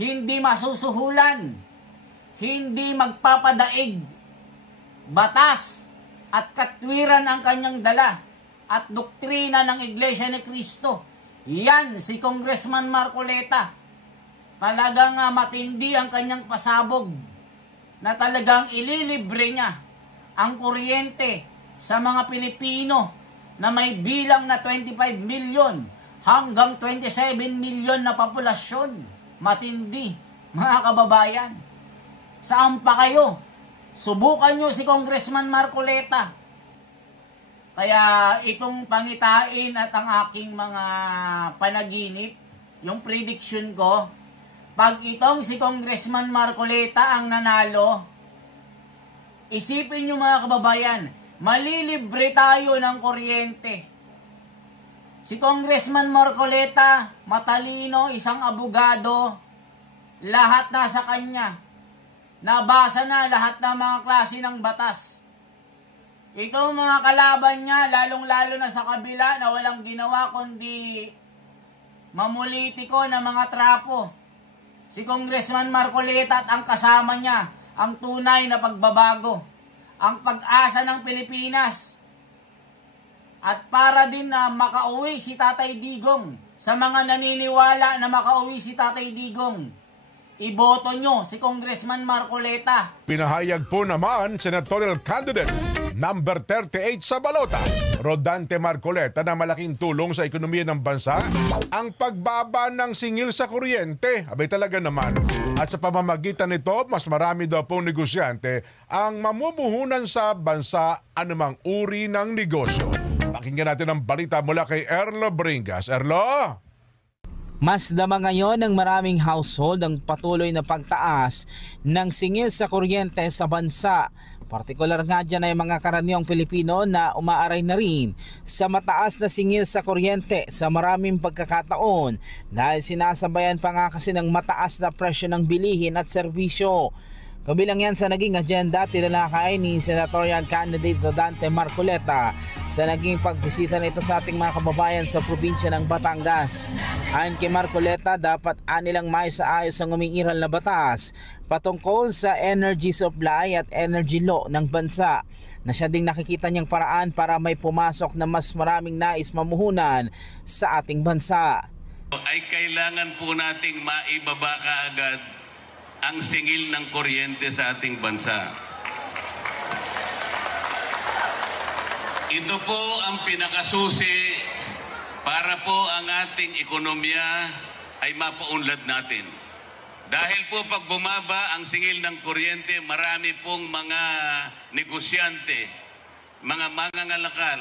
hindi masusuhulan, hindi magpapadaig, batas at katwiran ang kanyang dala at doktrina ng Iglesia ni Cristo. Yan si Congressman Marcoleta. Talagang matindi ang kanyang pasabog na talagang ililibre niya ang kuryente sa mga Pilipino na may bilang na 25 million hanggang 27 million na populasyon. Matindi, mga kababayan. Saan pa kayo? Subukan nyo si Congressman Marcoleta. Kaya itong pangitain at ang aking mga panaginip, yung prediction ko, pag itong si Congressman Marcoleta ang nanalo, isipin nyo mga kababayan, malilibre tayo ng kuryente. Si Congressman Marcoleta, matalino, isang abogado, lahat nasa kanya. Nabasa na lahat ng mga klase ng batas. Itong mga kalaban niya, lalong-lalo na sa kabila na walang ginawa kundi mamulitiko na mga trapo. Si Congressman Marcoleta at ang kasama niya, ang tunay na pagbabago, ang pag-asa ng Pilipinas. At para din na makauwi si Tatay Digong, sa mga naniniwala na makauwi si Tatay Digong, iboto nyo si Congressman Marcoleta. Pinahayag po naman senatorial candidate number 38 sa balota, Rodante Marcoleta, na malaking tulong sa ekonomiya ng bansa ang pagbaba ng singil sa kuryente. Abay talaga naman. At sa pamamagitan nito, mas marami daw pong negosyante ang mamumuhunan sa bansa anumang uri ng negosyo. Pakinggan natin ang balita mula kay Erlo Bringas. Erlo? Mas dama ngayon ng maraming household ang patuloy na pagtaas ng singil sa kuryente sa bansa. Partikular nga dyan ay mga karaniwang Pilipino na umaaray na rin sa mataas na singil sa kuryente sa maraming pagkakataon dahil sinasabayan pa nga kasi ng mataas na presyo ng bilihin at serbisyo. Kabilang yan sa naging agenda tinalakay ni senatorial candidate Rodante Marcoleta sa naging pagbisita nito sa ating mga kababayan sa probinsya ng Batangas. Ayon kay Marcoleta, dapat anilang maisaayos ang umiiral na batas patungkol sa energy supply at energy law ng bansa na siya ding nakikita niyang paraan para may pumasok na mas maraming nais mamuhunan sa ating bansa. Ay kailangan po nating maibaba kaagad ang singil ng kuryente sa ating bansa. Ito po ang pinakasusi para po ang ating ekonomiya ay mapaunlad natin. Dahil po pag bumaba ang singil ng kuryente, marami pong mga negosyante, mga mangangalakal,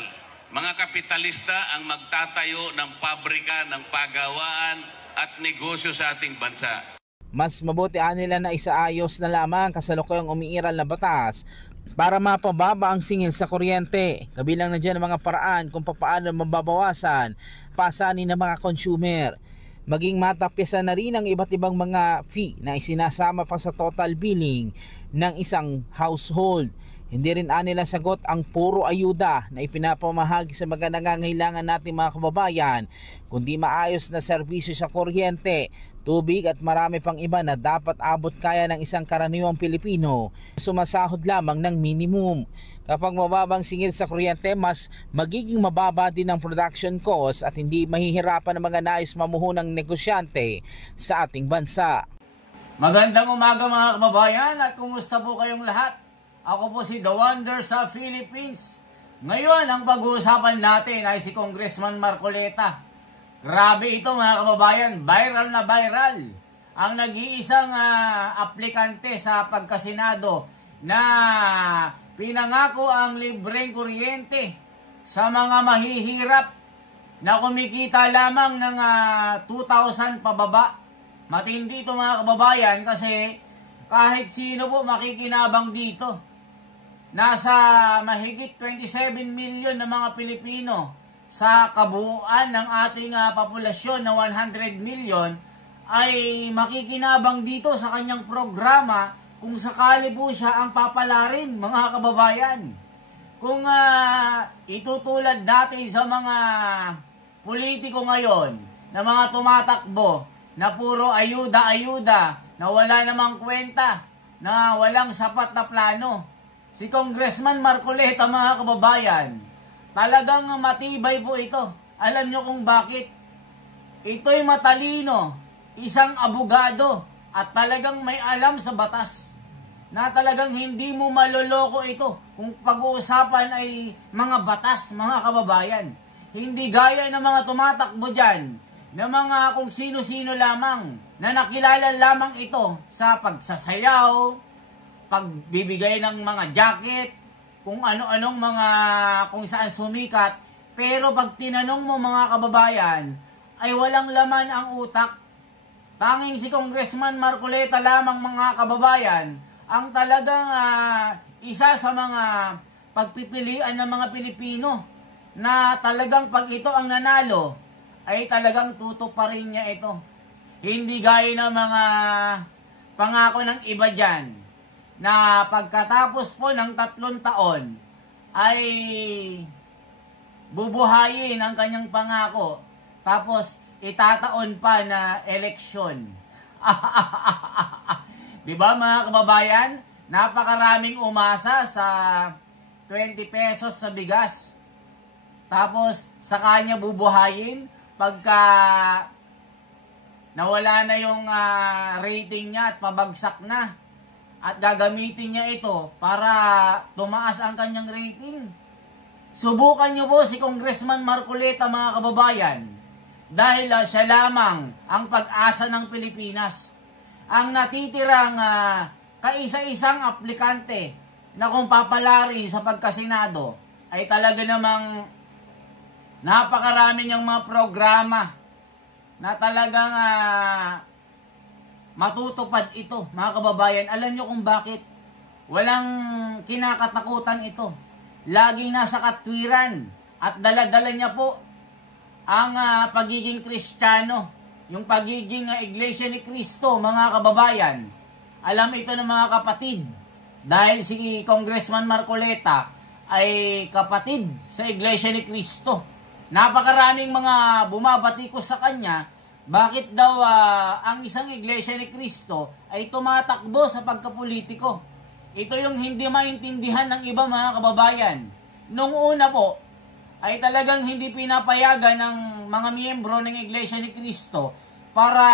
mga kapitalista ang magtatayo ng pabrika, ng pagawaan at negosyo sa ating bansa. Mas mabuti nila na isaayos na lamang kasalukuyang umiiral na batas para mapababa ang singil sa kuryente. Kabilang na dyan ang mga paraan kung paano mababawasan pasanin ng mga consumer. Maging matapyasan na rin ang iba't ibang mga fee na isinasama pa sa total billing ng isang household. Hindi rin nila sagot ang puro ayuda na ipinapamahagi sa mga nangangailangan nating mga kababayan, kundi maayos na serbisyo sa kuryente, tubig at marami pang iba na dapat abot kaya ng isang karaniwang Pilipino sumasahod lamang ng minimum. Kapag mababang singil sa kuryente, mas magiging mababa din ang production cost at hindi mahihirapan ng mga nais mamuhunang negosyante sa ating bansa. Magandang umaga mga kababayan at kumusta po kayong lahat? Ako po si The Wonder sa Philippines. Ngayon, ang pag-uusapan natin ay si Congressman Marcoleta. Grabe ito mga kababayan, viral na viral. Ang nag-iisang aplikante sa pagkasenado na pinangako ang libreng kuryente sa mga mahihirap na kumikita lamang ng 2,000 pababa. Matindi ito mga kababayan kasi kahit sino po makikinabang dito. Nasa mahigit 27 million na mga Pilipino sa kabuuan ng ating populasyon na 100 million ay makikinabang dito sa kanyang programa kung sakali po siya ang papalarin mga kababayan. Kung itutulad dati sa mga politiko ngayon na mga tumatakbo na puro ayuda-ayuda, na wala namang kwenta, na walang sapat na plano. Si Congressman Marcoleta, mga kababayan, talagang matibay po ito. Alam nyo kung bakit? Ito'y matalino, isang abogado, at talagang may alam sa batas, na talagang hindi mo maloloko ito kung pag-uusapan ay mga batas, mga kababayan. Hindi gaya ng mga tumatakbo dyan, na mga kung sino-sino lamang, na nakilala lamang ito sa pagsasayaw, pagbibigay ng mga jacket, kung ano-anong mga, kung saan sumikat. Pero pag tinanong mo, mga kababayan, ay walang laman ang utak. Tanging si Congressman Marcoleta lamang, mga kababayan, ang talagang isa sa mga pagpipilian ng mga Pilipino, na talagang pag ito ang nanalo, ay talagang tutuparin niya ito. Hindi gaya ng mga pangako ng iba dyan, na pagkatapos po ng 3 taon, ay bubuhayin ang kanyang pangako, tapos itataon pa na eleksyon. Diba, mga kababayan? Napakaraming umasa sa 20 pesos sa bigas. Tapos, sa kanya bubuhayin pagka nawala na yung rating niya at pabagsak na. At gagamitin niya ito para tumaas ang kanyang rating. Subukan niyo po si Congressman Marcoleta, mga kababayan. Dahil siya lamang ang pag-asa ng Pilipinas. Ang natitirang kaisa-isang aplikante na kung papalari sa pagkasenado ay talaga namang napakarami niyang mga programa na talagang matutupad ito, mga kababayan. Alam niyo kung bakit? Walang kinakatakutan ito. Laging nasa katwiran at dala-dala niya po ang pagiging Kristiyano, yung pagiging Iglesia ni Cristo, mga kababayan. Alam ito ng mga kapatid, dahil si Congressman Marcoleta ay kapatid sa Iglesia ni Cristo. Napakaraming mga bumabatikos sa kanya, bakit daw ang isang Iglesia ni Cristo ay tumatakbo sa pagkapolitiko. Ito yung hindi maintindihan ng iba, mga kababayan. Nung una po, ay talagang hindi pinapayagan ng mga miyembro ng Iglesia ni Cristo para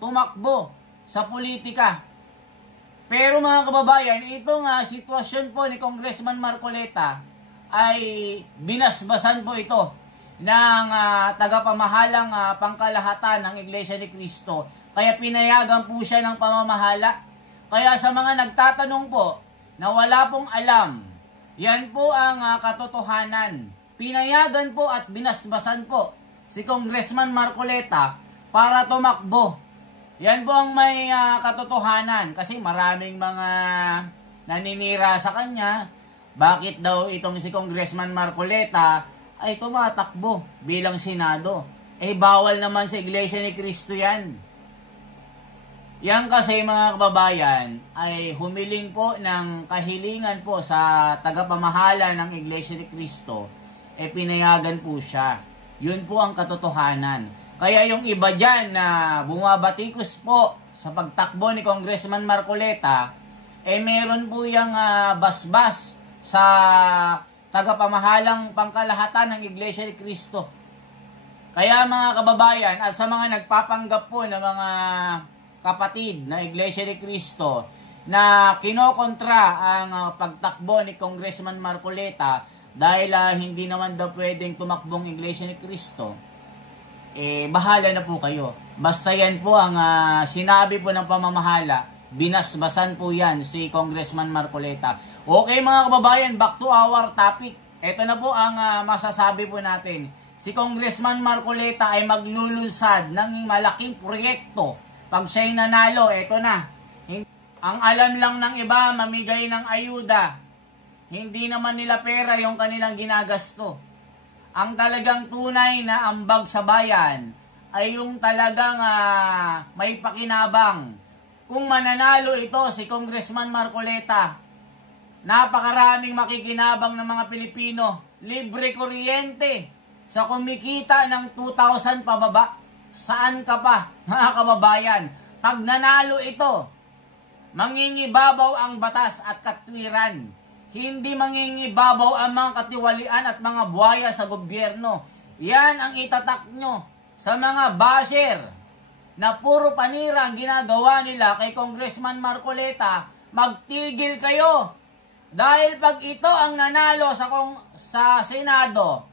tumakbo sa politika. Pero mga kababayan, itong sitwasyon po ni Congressman Marcoleta ay binasbasan po ito ng tagapamahalang pangkalahatan ng Iglesia ni Cristo. Kaya pinayagan po siya ng pamamahala. Kaya sa mga nagtatanong po na wala pong alam, yan po ang katotohanan. Pinayagan po at binasbasan po si Congressman Marcoleta para tumakbo. Yan po ang may katotohanan. Kasi maraming mga naninira sa kanya. Bakit daw itong si Congressman Marcoleta ay tumatakbo bilang Senado? Eh bawal naman sa Iglesia ni Cristo yan. Yan kasi, mga kababayan, ay humiling po ng kahilingan po sa tagapamahala ng Iglesia ni Cristo, eh pinayagan po siya. Yun po ang katotohanan. Kaya yung iba dyan na bumabatikos po sa pagtakbo ni Congressman Marcoleta, eh meron po yung basbas sa tagapamahalang pangkalahatan ng Iglesia ni Cristo. Kaya mga kababayan, at sa mga nagpapanggap po ng mga kapatid na Iglesia ni Cristo na kinokontra ang pagtakbo ni Congressman Marcoleta dahil hindi naman daw pwedeng tumakbong Iglesia ni Cristo, eh bahala na po kayo. Basta yan po ang sinabi po ng pamamahala, binasbasan po yan si Congressman Marcoleta. Okay mga kababayan, back to our topic. Ito na po ang masasabi po natin. Si Congressman Marcoleta ay maglulunsad ng malaking proyekto. Pag siya'y nanalo, eto na. Ang alam lang ng iba, mamigay ng ayuda. Hindi naman nila pera yung kanilang ginagasto. Ang talagang tunay na ambag sa bayan ay yung talagang may pakinabang. Kung mananalo ito si Congressman Marcoleta, napakaraming makikinabang ng mga Pilipino. Libre kuryente sa kumikita ng 2,000 pababa. saan ka pa, mga kababayan? Pag nanalo ito, mangingibabaw ang batas at katwiran. Hindi mangingibabaw ang mga katiwalian at mga buhaya sa gobyerno. Yan ang itatak nyo sa mga basher na puro panira ang ginagawa nila kay Congressman Marcoleta. Magtigil kayo. Dahil pag ito ang nanalo sa Senado,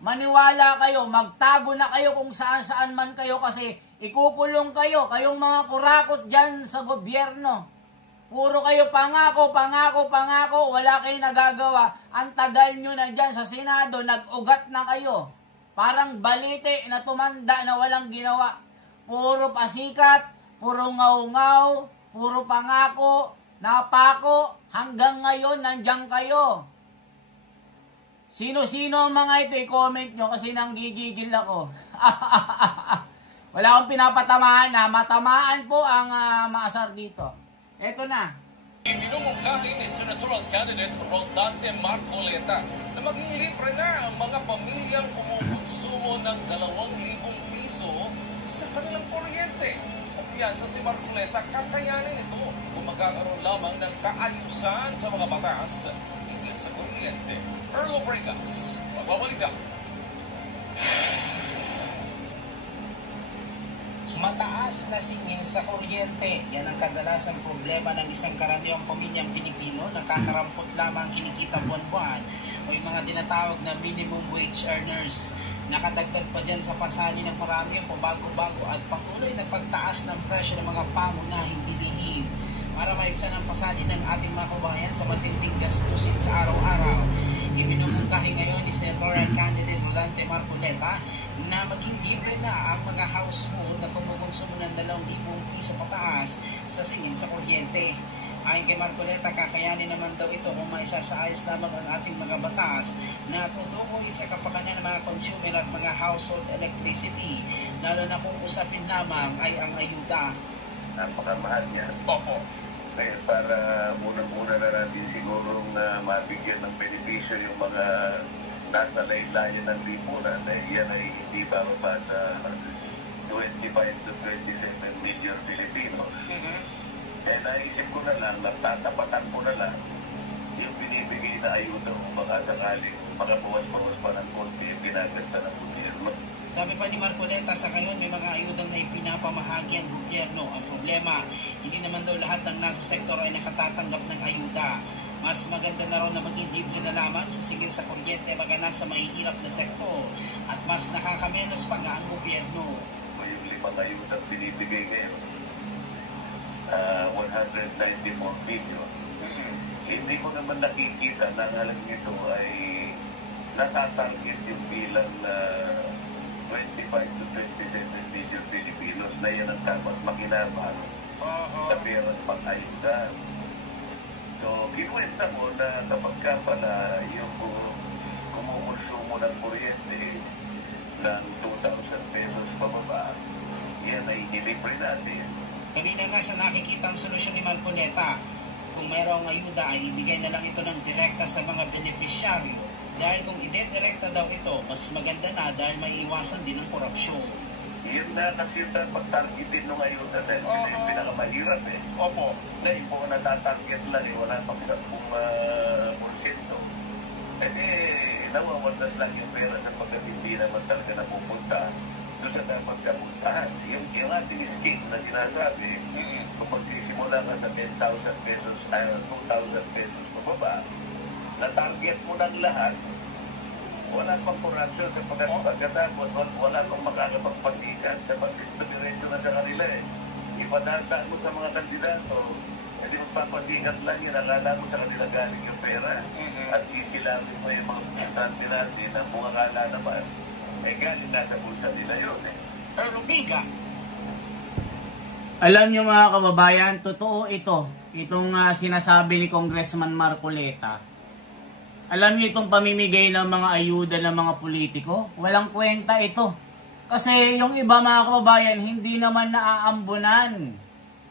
maniwala kayo, magtago na kayo kung saan-saan man kayo kasi ikukulong kayo, kayong mga kurakot dyan sa gobyerno. Puro kayo pangako, wala kayong nagagawa. Ang tagal nyo na dyan sa Senado, nag-ugat na kayo. Parang balite na tumanda na walang ginawa. Puro pasikat, puro ngaw-ngaw, puro pangako, napako, hanggang ngayon nandiyan kayo. Sino-sino ang mga ito, i-comment nyo kasi nanggigigil ako. Wala akong pinapatamaan na, matamaan po ang maasar dito. Eto na. Iminumungkahi ni senatorial candidate Rodante Marcoleta na maging libre na ang mga pamilyang kumukonsumo ng 2,000 piso sa kanilang kuryente. Kumpiyansa si Marcoleta, kakayanin ito kung magkakaroon lamang ng kaayusan sa mga batas hinggil sa kuryente. Earl Obregas, magbabalik. Mataas na singil sa kuryente. Yan ang kadalasang problema ng isang karaniwang pamilyang Pilipino na kakarampot lamang kinikita buwan-buwan o yung mga tinatawag na minimum wage earners. Nakadagdag pa dyan sa pasanin ng marami ang pabago-bago at patuloy na pagtaas ng presyo ng mga pangunahing bilihin. Para maibsan ang pasanin ng ating mga kabayan sa matinding gastusin sa araw-araw, iminumungkahi ngayon ni senatorial candidate Rodante Marcoleta na maging libre na ang mga household na kumukonsumo ng 2,000 piso pataas sa singil sa kuryente. Ayon kay Marcoleta, kakayanin naman daw ito kung maisasaayos lamang ang ating mga batas na tutukoy sa kapakanan ng mga consumer at mga household electricity, lalo na kung usapin lamang ay ang ayuda. Napakamahal niya. Opo. Kaya para muna-muna na natin sigurong mabigyan ng benepisyo yung mga nasa laylayan ng lipunan na yan ay hindi bababa sa 25 to 27 million Filipinos. Kaya naisip ko na lang, tatapatan ko na lang yung binibigay na ayuda kung baka sakaling makabawas-bawas pa ng konti yung ginaganda ng gobyerno. Sabi pa ni Marcoleta, sa ngayon may mga ayudang na ipinapamahagi ang gobyerno. Ang problema, hindi naman daw lahat ng nasa sektor ay nakatatanggap ng ayuda. Mas maganda na raw na maging libre na lamang sa singil sa kuryente mga nasa mahihirap na sektor at mas nakakamenos pa nga ang gobyerno. Yung 5 ayudang binibigay ngayon, 194 billion. Hindi ko naman nakikita na ang alam nito ay natatarget yung bilang 25 to 27 million Filipinos na yan ang dapat makinabang sa perang pang-ayuda. So, kinuwenta mo na kapag ka pala yung kumukonsumo ng kuryente ng 2,000 pesos pababa, yan ay ilibre natin. Kanina nga sa nakikitang solusyon ni Marcoleta, kung mayroong ayuda ay ibigay na lang ito ng direkta sa mga benepisyaryo. Dahil kung ide-direkta daw ito, mas maganda na dahil may iwasan din ang korupsyon. Yun na kasi yung pag-targetin nung ayuda dahil yung pinakamahirap eh. Opo. Dahil po natatarget lang eh, wala pang 10%. Nawawalan lang yung pera sa pagkat hindi naman talaga napupunta doon sa dapat kapuntahan. Yung ating scheme na sinasabi, kung magsisimula ka sa 10,000 pesos, 2,000 pesos pababa, na-target mo ng lahat, wala pang korupsyon sa pagkatapos, wala pang makakapagpatikan sa pag-distribution na sa kanila eh. Ipadasa mo sa mga kandidato, hindi magpapatikan lang yun, akala mo sa kanila galing yung pera. At isilangin mo yung mga presentante natin na kung akala naman, ay galing nasa bulsa nila yun eh. Pero biga. Alam niyo mga kababayan, totoo ito. Itong sinasabi ni Congressman Marcoleta. Alam niyo itong pamimigay ng mga ayuda ng mga politiko? Walang kwenta ito. Kasi yung iba mga kababayan, hindi naman naaambunan.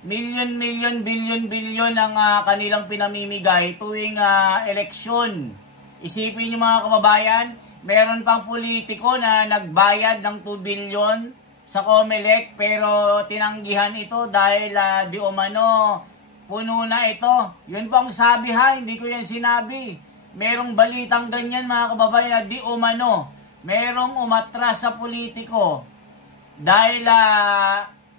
Milyon, bilyon ang kanilang pinamimigay tuwing eleksyon. Isipin niyo mga kababayan, meron pang politiko na nagbayad ng 2 billion sa COMELEC pero tinanggihan ito dahil di umano puno na ito. Yun po ang sabi ha, hindi ko yan sinabi. Merong balitang ganyan mga kababayan na di umano. Merong umatras sa politiko dahil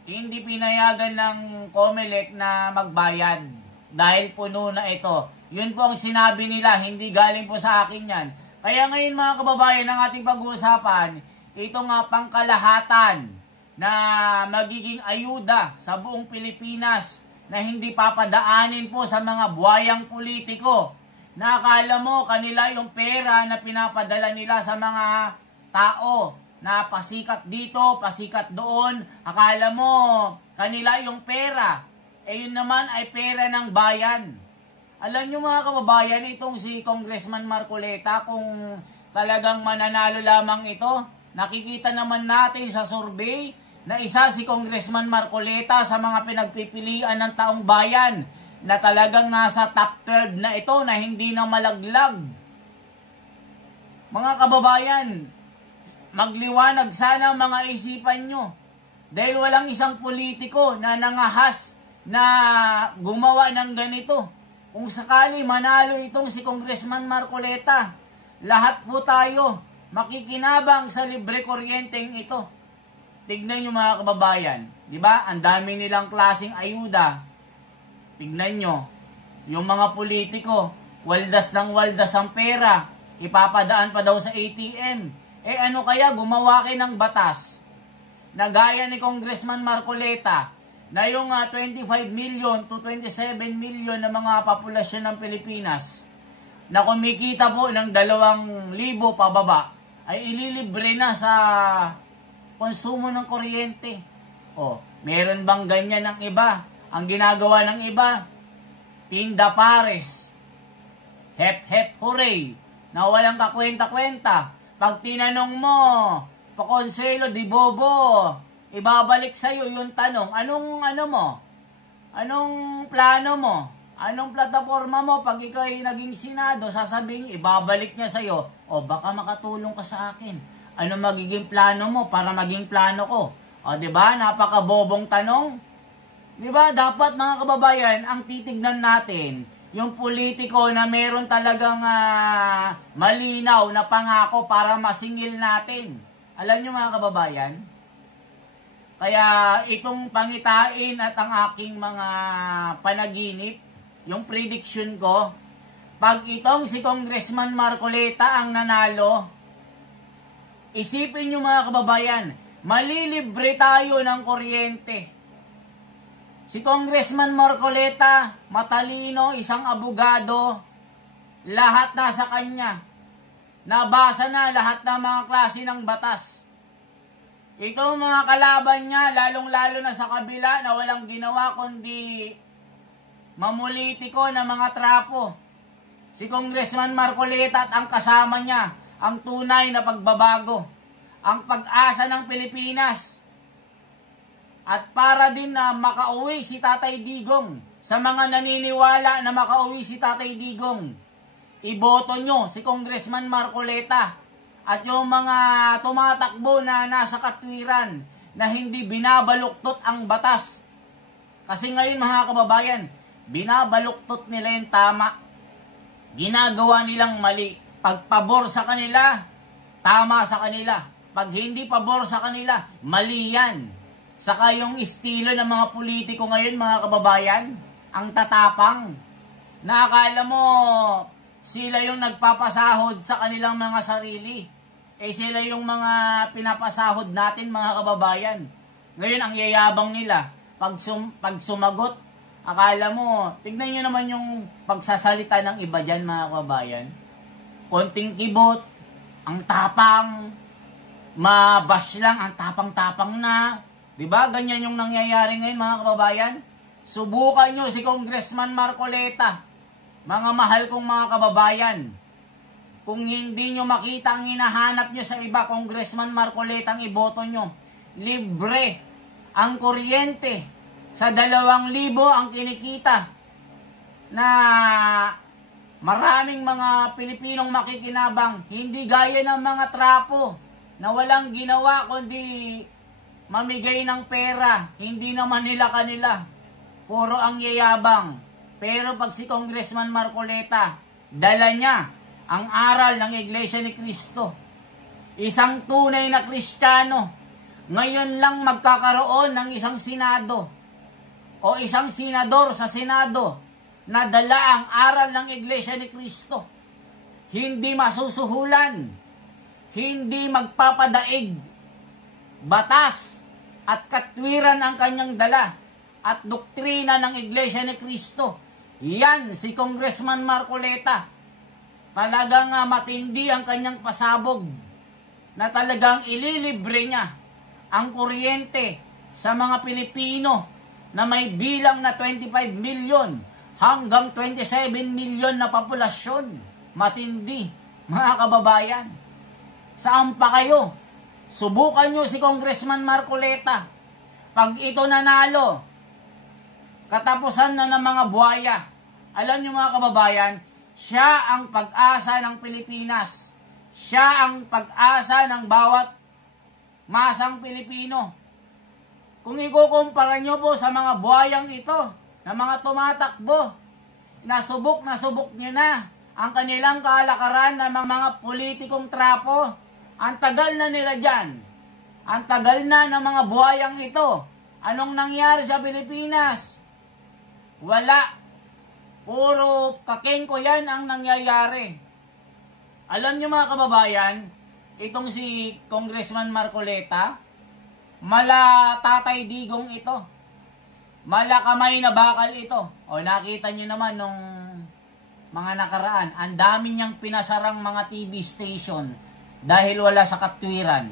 hindi pinayagan ng COMELEC na magbayad dahil puno na ito. Yun po ang sinabi nila, hindi galing po sa akin yan. Kaya ngayon mga kababayan, ang ating pag-uusapan, ito nga pangkalahatan na magiging ayuda sa buong Pilipinas na hindi papadaanin po sa mga buwayang politiko. Na akala mo kanila yung pera na pinapadala nila sa mga tao na pasikat dito, pasikat doon. Akala mo kanila yung pera. Yun naman ay pera ng bayan. Alam nyo mga kababayan, itong si Congressman Marcoleta, kung talagang mananalo lamang ito, nakikita naman natin sa survey na isa si Congressman Marcoleta sa mga pinagpipilian ng taong bayan na talagang nasa top 12 na ito na hindi na malaglag. Mga kababayan, magliwanag sana ang mga isipan nyo dahil walang isang politiko na nangahas na gumawa ng ganito. Kung sakali manalo itong si Congressman Marcoleta, lahat po tayo makikinabang sa libre kuryenteng ito. Tignan nyo mga kababayan, di ba? Ang dami nilang klaseng ayuda. Tignan nyo, yung mga politiko, waldas ng waldas ang pera, ipapadaan pa daw sa ATM. Ano kaya gumawa kayo ng batas na gaya ni Congressman Marcoleta, na yung 25 million to 27 million na mga populasyon ng Pilipinas na kumikita po ng 2,000 pababa ay ililibre na sa konsumo ng kuryente. Meron bang ganyan ng iba? Ang ginagawa ng iba, tinda pares, hep hep hooray, na walang kakwenta-kwenta. Pag tinanong mo, pakonselo di bobo, ibabalik sa'yo yung tanong, anong mo? Anong plano mo? Anong plataforma mo? Pag ikaw ay naging senado, sasabihin, ibabalik niya sa'yo, baka makatulong ka sa akin. Ano magiging plano mo para maging plano ko? Diba? Napakabobong tanong. Diba? Dapat mga kababayan, ang titignan natin, yung politiko na meron talagang malinaw na pangako para masingil natin. Alam niyo mga kababayan? Kaya itong pangitain at ang aking mga panaginip, yung prediction ko, pag itong si Congressman Marcoleta ang nanalo, isipin nyo mga kababayan, malilibre tayo ng kuryente. Si Congressman Marcoleta, matalino, isang abogado, lahat nasa kanya. Nabasa na lahat ng mga klase ng batas. Itong mga kalaban niya, lalong-lalo na sa kabila na walang ginawa kundi mamulitiko na mga trapo. Si Congressman Marcoleta at ang kasama niya, ang tunay na pagbabago, ang pag-asa ng Pilipinas. At para din na makauwi si Tatay Digong, sa mga naniniwala na makauwi si Tatay Digong, iboto nyo si Congressman Marcoleta. At yung mga tumatakbo na nasa katwiran na hindi binabaluktot ang batas. Kasi ngayon mga kababayan, binabaluktot nila yung tama. Ginagawa nilang mali. Pag pabor sa kanila, tama sa kanila. Pag hindi pabor sa kanila, mali yan. Saka yung estilo ng mga politiko ngayon mga kababayan, ang tatapang. Na akala mo, sila yung nagpapasahod sa kanilang mga sarili. Sila yung mga pinapasahod natin mga kababayan. Ngayon ang yayabang nila. Pag sumagot, akala mo, tignan nyo naman yung pagsasalita ng iba dyan mga kababayan. Konting kibot, ang tapang, mabash lang, ang tapang-tapang na. Diba? Ganyan yung nangyayari ngayon mga kababayan. Subukan nyo si Congressman Marcoleta. Mga mahal kong mga kababayan, kung hindi nyo makita ang hinahanap nyo sa iba, Congressman Marcoleta ang iboto nyo. Libre ang kuryente. Sa 2,000 ang kinikita na maraming mga Pilipinong makikinabang. Hindi gaya ng mga trapo na walang ginawa kundi mamigay ng pera, hindi naman nila kanila. Puro ang yayabang. Pero pag si Congressman Marcoleta, dala niya ang aral ng Iglesia ni Cristo. Isang tunay na Kristiyano. Ngayon lang magkakaroon ng isang Senado o isang senador sa Senado na dala ang aral ng Iglesia ni Cristo. Hindi masusuhulan, hindi magpapadaig, batas at katwiran ang kanyang dala at doktrina ng Iglesia ni Cristo. Yan si Congressman Marcoleta. Talagang matindi ang kanyang pasabog na talagang ililibre niya ang kuryente sa mga Pilipino na may bilang na 25 million hanggang 27 million na populasyon. Matindi, mga kababayan. Saan pa kayo? Subukan nyo si Congressman Marcoleta. Pag ito nanalo, katapusan na ng mga buhaya. Alam nyo mga kababayan, siya ang pag-asa ng Pilipinas. Siya ang pag-asa ng bawat masang Pilipino. Kung ikukumpara nyo po sa mga buhayang ito, na mga tumatakbo, nasubok nyo na ang kanilang kalakaran ng mga politikong trapo. Ang tagal na nila dyan. Ang tagal na ng mga buhayang ito. Anong nangyari sa Pilipinas? Wala. Puro kakengko yan ang nangyayari. Alam niyo mga kababayan, itong si Congressman Marcoleta, mala tatay digong ito. Mala kamay na bakal ito. O nakita niyo naman nung mga nakaraan, ang dami niyang pinasarang mga TV station dahil wala sa katwiran.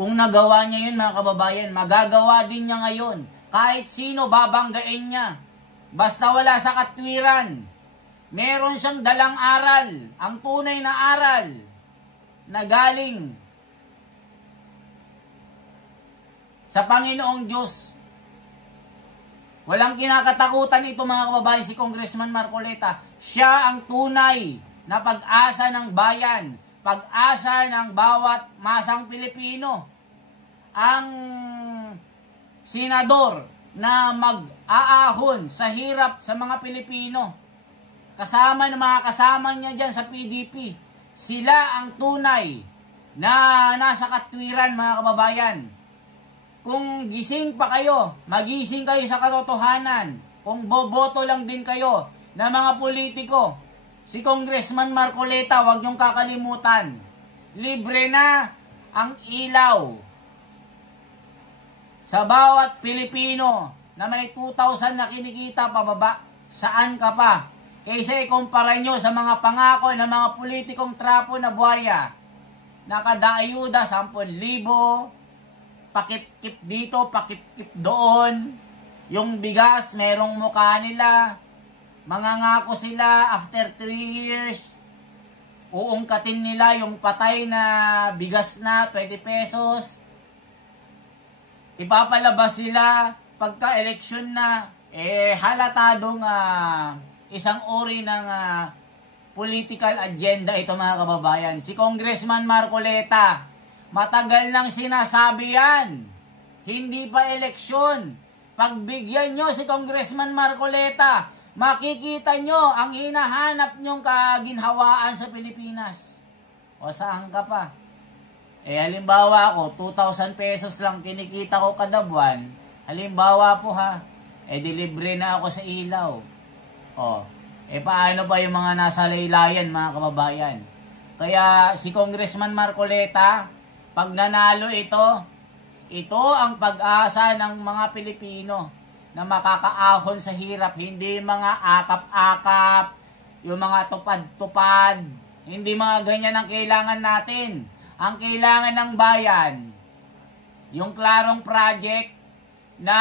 Kung nagawa niya yun mga kababayan, magagawa din niya ngayon. Kahit sino babanggain niya. Basta wala sa katwiran. Meron siyang dalang aral, ang tunay na aral na galing sa Panginoong Diyos. Walang kinakatakutan ito mga kababayan si Congressman Marcoleta. Siya ang tunay na pag-asa ng bayan, pag-asa ng bawat masang Pilipino. Ang senador na mag-aahon sa hirap sa mga Pilipino. Kasama ng mga kasama niya dyan sa PDP. Sila ang tunay na nasa katwiran mga kababayan. Kung gising pa kayo, magising kayo sa katotohanan. Kung boboto lang din kayo na mga politiko, si Congressman Marcoleta, huwag niyong kakalimutan. Libre na ang ilaw sa bawat Pilipino na may 2,000 na kinikita pababa. Saan ka pa? Kaysa ikumpara nyo sa mga pangako ng mga politikong trapo na buhaya. Nakadaayuda, 10,000, pakip-kip dito, pakip-kip doon. Yung bigas, merong mukha nila. Mangangako sila after 3 years. Uungkatin nila yung patay na bigas na 20 pesos. Ipapalabas sila pagka-eleksyon na. Halatadong isang uri ng political agenda ito mga kababayan. Si Congressman Marcoleta, matagal nang sinasabi yan. Hindi pa eleksyon. Pagbigyan nyo si Congressman Marcoleta, makikita nyo ang hinahanap nyong kaginhawaan sa Pilipinas. O saan ka pa? Halimbawa ako, 2,000 pesos lang kinikita ko kada buwan. Halimbawa po ha, dilibre na ako sa ilaw. Paano ba yung mga nasa laylayan mga kababayan? Kaya si Congressman Marcoleta, pag nanalo ito ang pag-asa ng mga Pilipino na makakaahon sa hirap, hindi mga akap-akap, yung mga tupad-tupad, hindi mga ganyan ang kailangan natin. Ang kailangan ng bayan, yung klarong project na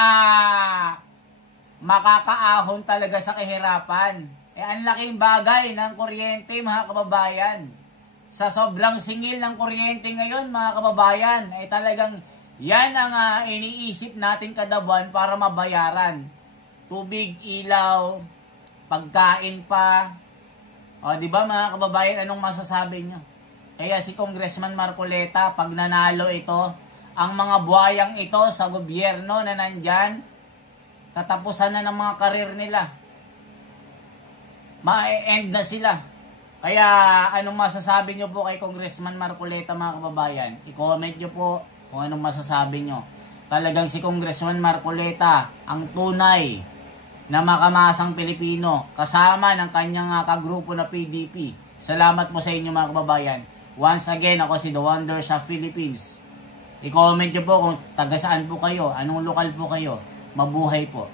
makakaahon talaga sa kahirapan. Ang laking bagay ng kuryente mga kababayan. Sa sobrang singil ng kuryente ngayon mga kababayan, talagang yan ang iniisip natin kada buwan para mabayaran. Tubig, ilaw, pagkain pa. Di ba mga kababayan, anong masasabi nyo? Kaya si Congressman Marcoleta, pag nanalo ito, ang mga buhayang ito sa gobyerno na nandyan, katapusan na ng mga karir nila. Ma-end na sila. Kaya anong masasabi nyo po kay Congressman Marcoleta, mga kababayan? I-comment nyo po kung anong masasabi nyo. Talagang si Congressman Marcoleta ang tunay na makamasang Pilipino kasama ng kanyang kagrupo na PDP. Salamat po sa inyo, mga kababayan. Once again, ako si The Wonder sa Philippines. I-comment nyo po kung taga saan po kayo, anong lokal po kayo. Mabuhay po.